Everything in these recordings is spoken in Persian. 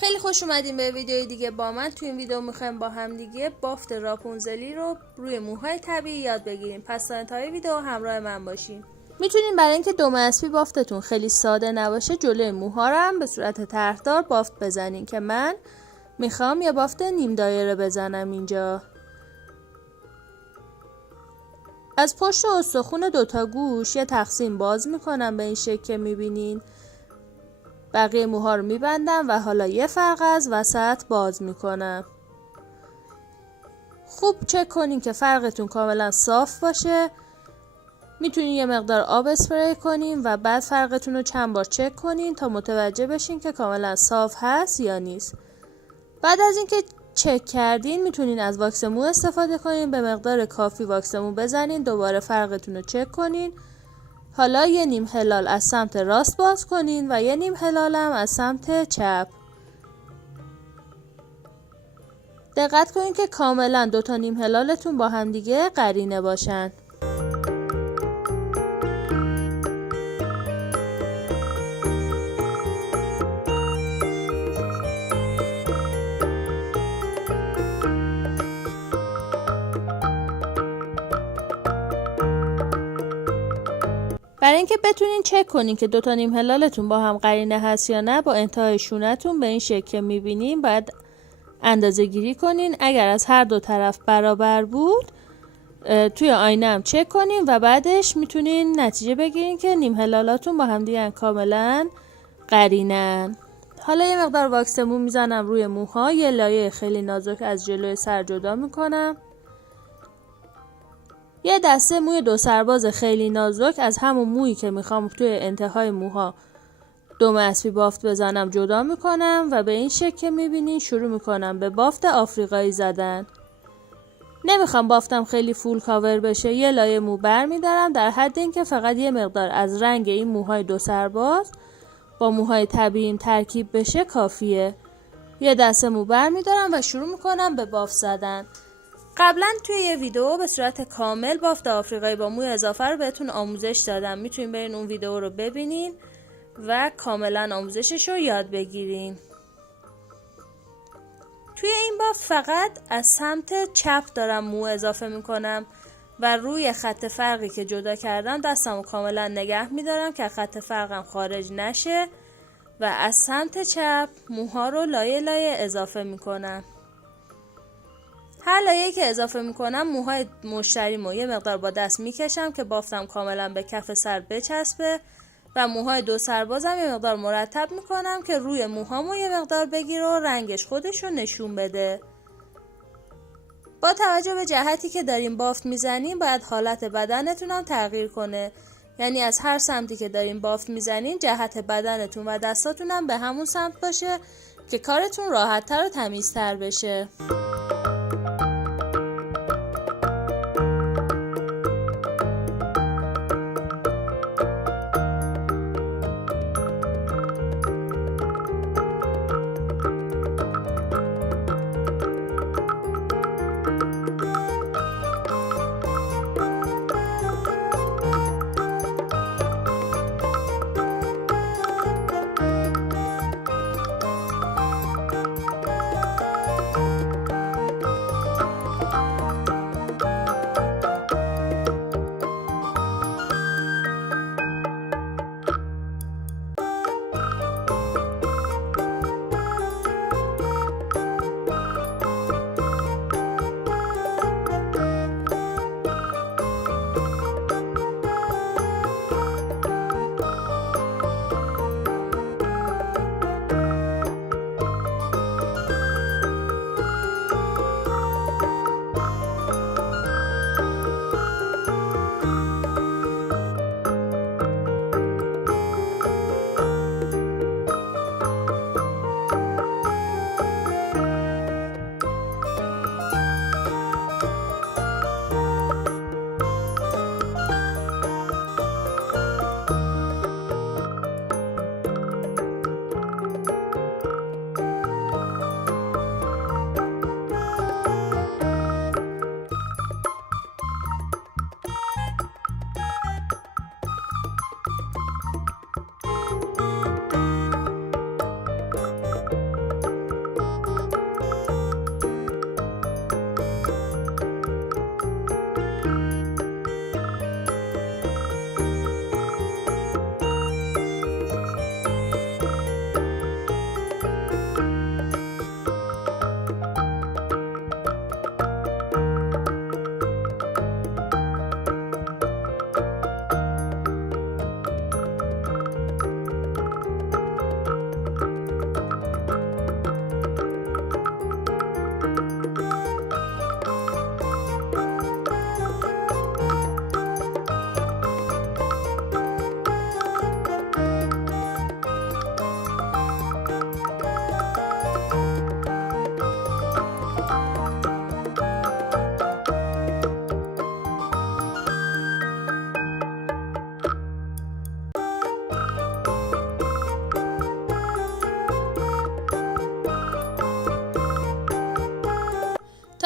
خیلی خوش اومدین به ویدیوی دیگه با من. تو این ویدیو میخوایم با هم دیگه بافت راپونزلی رو روی موهای طبیعی یاد بگیریم. پس تا انتهای ویدیو همراه من باشین. میتونین برای اینکه دم اسبی بافتتون خیلی ساده نباشه جلوی موها رو هم به صورت طرحدار بافت بزنین که من میخوام یه بافت نیم دایره بزنم اینجا. از پشت استخون دوتا گوش یه تقسیم باز میکنم به این شکل که میبینین. بقیه موها رو میبندم و حالا یه فرق از وسط باز میکنم. خوب چک کنین که فرقتون کاملا صاف باشه. میتونین یه مقدار آب اسپری کنین و بعد فرقتون رو چند بار چک کنین تا متوجه بشین که کاملا صاف هست یا نیست. بعد از اینکه چک کردین میتونین از واکس مو استفاده کنین. به مقدار کافی واکس مو بزنین، دوباره فرقتون رو چک کنین. حالا یه نیم هلال از سمت راست باز کنین و یه نیم هلال هم از سمت چپ. دقت کنین که کاملا دوتا نیم هلالتون با هم دیگه قرینه باشن. برای اینکه بتونین چک کنین که دوتا نیم هلالتون با هم قرینه هست یا نه، با انتهای شونتون به این شکل میبینین باید اندازه گیری کنین. اگر از هر دو طرف برابر بود توی آینه هم چک کنین و بعدش میتونین نتیجه بگیرین که نیم هلالاتون با هم دیگه کاملا قرینن. حالا یه مقدار واکس مو میزنم روی موها، یه لایه خیلی نازک از جلوی سر جدا میکنم. یه دسته موی دو سرباز خیلی نازک از همون مویی که میخوام توی انتهای موها دم اسبی بافت بزنم جدا میکنم و به این شکل که میبینین شروع میکنم به بافت آفریقایی زدن. نمیخوام بافتم خیلی فول کاور بشه، یه لایه مو بر میدارم در حد اینکه فقط یه مقدار از رنگ این موهای دو سرباز با موهای طبیعیم ترکیب بشه کافیه. یه دسته مو بر میدارم و شروع میکنم به بافت زدن. قبلا توی یه ویدیو به صورت کامل بافت آفریقایی با موی اضافه رو بهتون آموزش دادم. میتونین برین اون ویدیو رو ببینین و کاملا آموزشش رو یاد بگیرین. توی این بافت فقط از سمت چپ دارم مو اضافه میکنم و روی خط فرقی که جدا کردم دستمو کاملا نگه میدارم که خط فرقم خارج نشه و از سمت چپ موها رو لایه لایه اضافه میکنم. هر لایه‌ای که اضافه میکنم موهای مشتریمو یه مقدار با دست میکشم که بافتم کاملا به کف سر بچسبه و موهای دو سربازم یه مقدار مرتب میکنم که روی موهامو یه مقدار بگیره و رنگش خودش رو نشون بده. با توجه به جهتی که داریم بافت میزنیم باید حالت بدنتون هم تغییر کنه. یعنی از هر سمتی که داریم بافت میزنین جهت بدنتون و دستاتون هم به همون سمت باشه که کارتون راحت‌تر و تمیزتر بشه.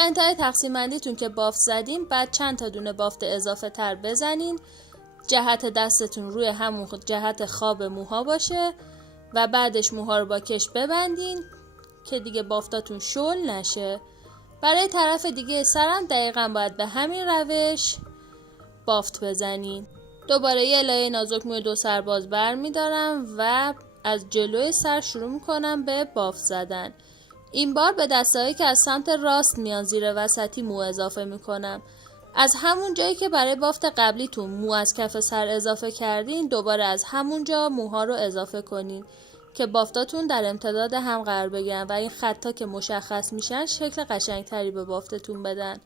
تا انتهای تقسیم بندیتون که بافت زدین، بعد چند تا دونه بافت اضافه تر بزنین. جهت دستتون روی همون جهت خواب موها باشه و بعدش موها رو با کش ببندین که دیگه بافتاتون شل نشه. برای طرف دیگه سرم دقیقاً باید به همین روش بافت بزنین. دوباره یه لایه نازک موی دو سرباز بر می دارم و از جلوی سر شروع می کنم به بافت زدن. این بار به دستهایی که از سمت راست میان زیر وسطی مو اضافه می کنم. از همون جایی که برای بافت قبلیتون مو از کف سر اضافه کردین، دوباره از همون جا موها رو اضافه کنین که بافتاتون در امتداد هم قرار بگیرن و این خطا که مشخص میشن شکل قشنگتری به بافتتون بدن.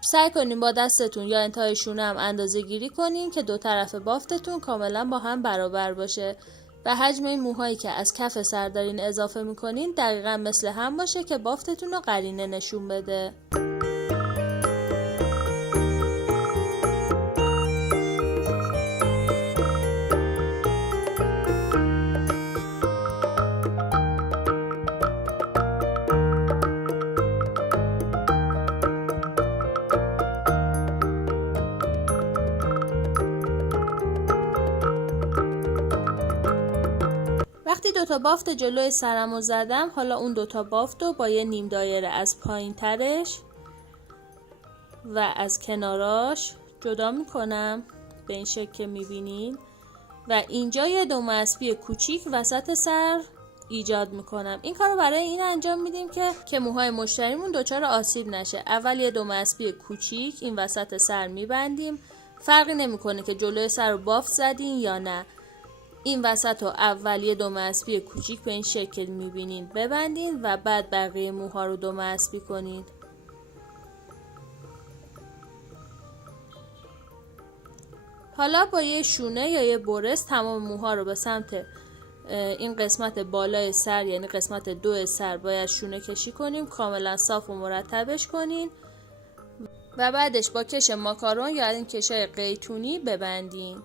سعی کنین با دستتون یا انتهای شونه هم اندازه گیری کنین که دو طرف بافتتون کاملا با هم برابر باشه و حجم این موهایی که از کف سر دارین اضافه میکنین دقیقا مثل هم باشه که بافتتون رو قرینه نشون بده. وقتی دوتا بافت جلوی سرمو زدم، حالا اون دوتا بافت رو با یه نیم دایره از پایین ترش و از کناراش جدا میکنم به این شکل که میبینین و اینجا یه دم اسبی کوچیک وسط سر ایجاد میکنم. این کارو برای این انجام میدیم که موهای مشتریمون دچار آسیب نشه. اول یه دم اسبی کوچیک این وسط سر میبندیم. فرقی نمیکنه که جلوی سر رو بافت زدین یا نه. این وسط رو اول یه دم اسبی کوچیک به این شکل میبینین ببندین و بعد بقیه موها رو دم اسبی کنین. حالا با یه شونه یا یه برس تمام موها رو به سمت این قسمت بالای سر، یعنی قسمت دو سر، باید شونه کشی کنیم. کاملا صاف و مرتبش کنین و بعدش با کش ماکارون یا این کشای قیتونی ببندین.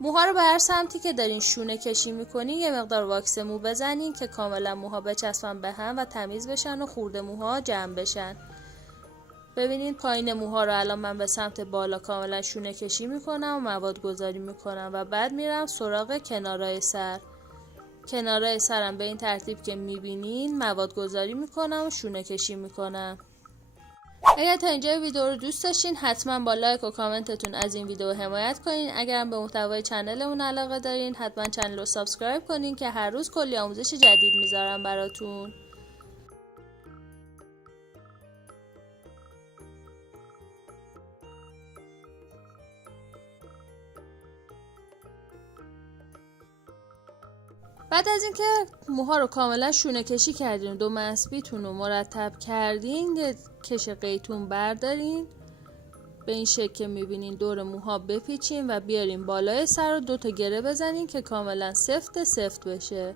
موها رو به هر سمتی که دارین شونه کشی میکنین یه مقدار واکس مو بزنین که کاملا موها بچسبن به هم و تمیز بشن و خورده موها جمع بشن. ببینین پایین موها رو الان من به سمت بالا کاملا شونه کشی میکنم و مواد گذاری میکنم و بعد میرم سراغ کنارای سر. کنارای سرم به این ترتیب که میبینین مواد گذاری میکنم و شونه کشی میکنم. اگر تا اینجا ویدیو رو دوست داشتین حتما با لایک و کامنتتون از این ویدیو حمایت کنین. اگرم به محتوای چنلمون علاقه دارین حتما چنل رو سابسکرایب کنین که هر روز کلی آموزش جدید میذارم براتون. بعد از اینکه موها رو کاملا شونه کشی کردین و دم اسبیتون رو مرتب کردین، یه کش قیتون بردارین به این شکل که میبینین دور موها بپیچین و بیارین بالای سر رو دوتا گره بزنین که کاملا سفت بشه.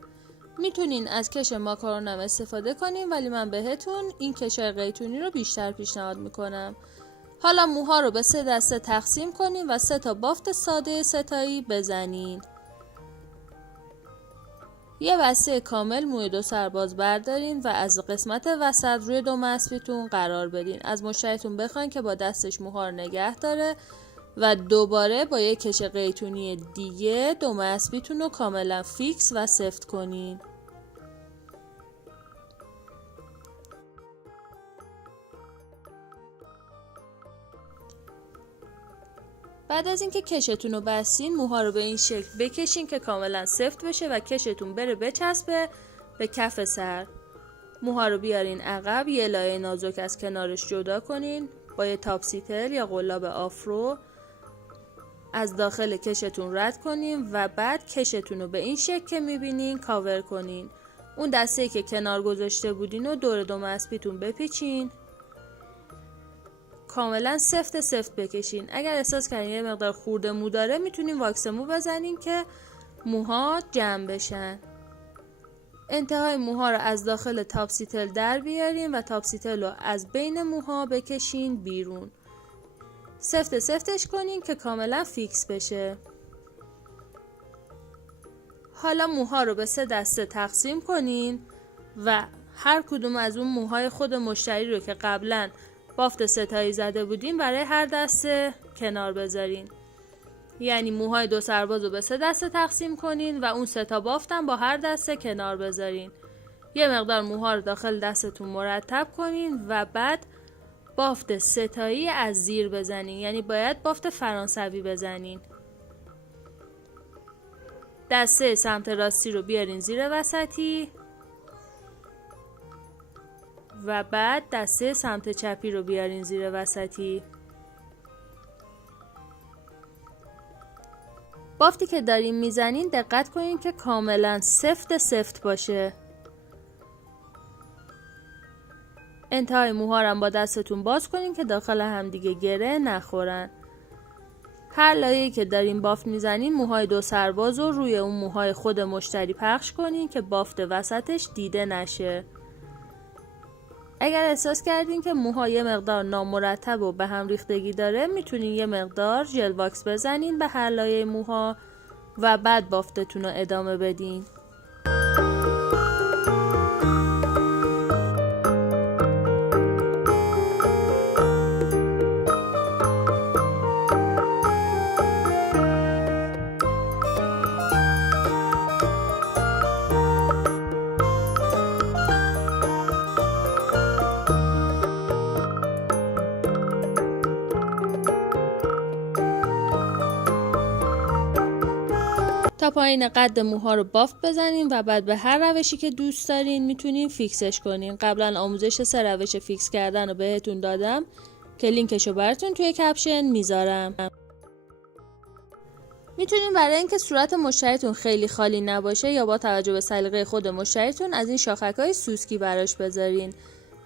میتونین از کش ماکارون هم استفاده کنین ولی من بهتون این کشای قیتونی رو بیشتر پیشنهاد میکنم. حالا موها رو به 3 دسته تقسیم کنین و 3 تا بافت ساده ستایی بزنین. یه بسته کامل موی دو سرباز بردارین و از قسمت وسط روی دم اسبیتون قرار بدین. از مشتریتون بخواین که با دستش موها رو نگه داره و دوباره با یک کش قیتونی دیگه دم اسبیتون رو کاملا فیکس و سفت کنین. بعد از اینکه کشتون رو بستین موها رو به این شکل بکشین که کاملا سفت بشه و کشتون بره بچسبه به کف سر. موها رو بیارین عقب، یه لایه نازک از کنارش جدا کنین با یه تاپسیتل یا قلاب آفرو از داخل کشتون رد کنین و بعد کشتون رو به این شکل که میبینین کاور کنین. اون دسته‌ای که کنار گذاشته بودین و دور دم اسبیتون بپیچین. کاملا سفت بکشین. اگر احساس کردین یه مقدار خورده مو داره میتونین واکس مو بزنین که موها جمع بشن. انتهای موها رو از داخل تاپسیتل در بیارین و تاپسیتل رو از بین موها بکشین بیرون. سفتش کنین که کاملا فیکس بشه. حالا موها رو به 3 دسته تقسیم کنین و هر کدوم از اون موهای خود مشتری رو که قبلا بافت ستایی زده بودین برای هر دسته کنار بذارین. یعنی موهای 2 سرباز رو به 3 دسته تقسیم کنین و اون 3 تا بافتم با هر دسته کنار بذارین. یه مقدار موها رو داخل دستتون مرتب کنین و بعد بافت ستایی از زیر بزنین. یعنی باید بافت فرانسوی بزنین. دسته سمت راستی رو بیارین زیر وسطی و بعد دسته سمت چپی رو بیارین زیر وسطی. بافتی که دارین میزنین دقت کنین که کاملا سفت باشه. انتهای موها رو با دستتون باز کنین که داخل هم دیگه گره نخورن. هر لایه‌ای که دارین بافت میزنین موهای 2 سرباز رو روی اون موهای خود مشتری پخش کنین که بافت وسطش دیده نشه. اگر احساس کردین که موها یه مقدار نامرتب و به هم ریختگی داره میتونین یه مقدار ژل واکس بزنین به هر لایه موها و بعد بافتتون رو ادامه بدین. تا پایین قد موها رو بافت بزنین و بعد به هر روشی که دوست دارین میتونین فیکسش کنین. قبلا آموزش 3 روش فیکس کردن رو بهتون دادم که لینکشو براتون توی کپشن میذارم. میتونین برای اینکه صورت مشتریتون خیلی خالی نباشه یا با توجه به سلیقه خود مشتریتون از این شاخک‌های سوسکی براش بذارین.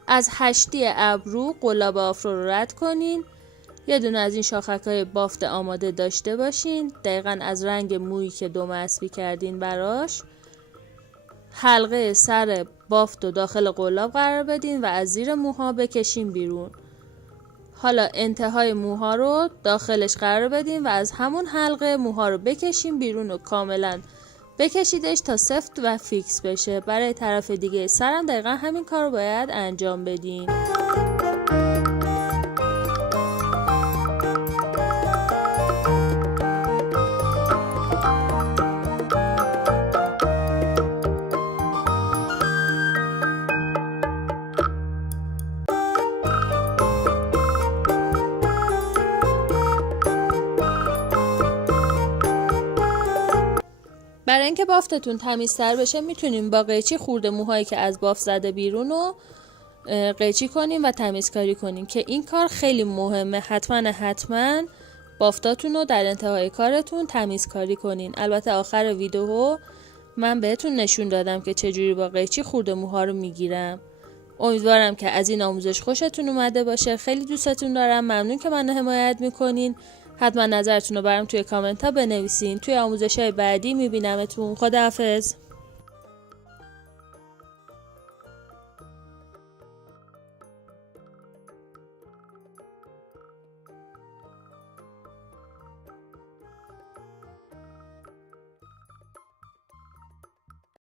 از هشتی ابرو قلاب آفرو رو رد کنین. یه دونه از این شاخک‌های بافت آماده داشته باشین، دقیقاً از رنگ مویی که دم اسبی کردین براش. حلقه سر بافت رو داخل قلاب قرار بدین و از زیر موها بکشین بیرون. حالا انتهای موها رو داخلش قرار بدین و از همون حلقه موها رو بکشین بیرون و کاملاً بکشیدش تا سفت و فیکس بشه. برای طرف دیگه سرم دقیقاً همین کار رو باید انجام بدین. برای اینکه بافتتون تمیزتر بشه میتونین با قیچی خورده موهایی که از بافت زده بیرون رو قیچی کنین و تمیزکاری کنین که این کار خیلی مهمه. حتما بافتاتون رو در انتهای کارتون تمیزکاری کنین. البته آخر ویدیو من بهتون نشون دادم که چجوری با قیچی خورده موها رو میگیرم. امیدوارم که از این آموزش خوشتون اومده باشه. خیلی دوستتون دارم. ممنون که منو حمایت میکنین. حتما نظرتون رو برام توی کامنت ها بنویسین. توی آموزش‌های بعدی میبینمتون. خداحافظ.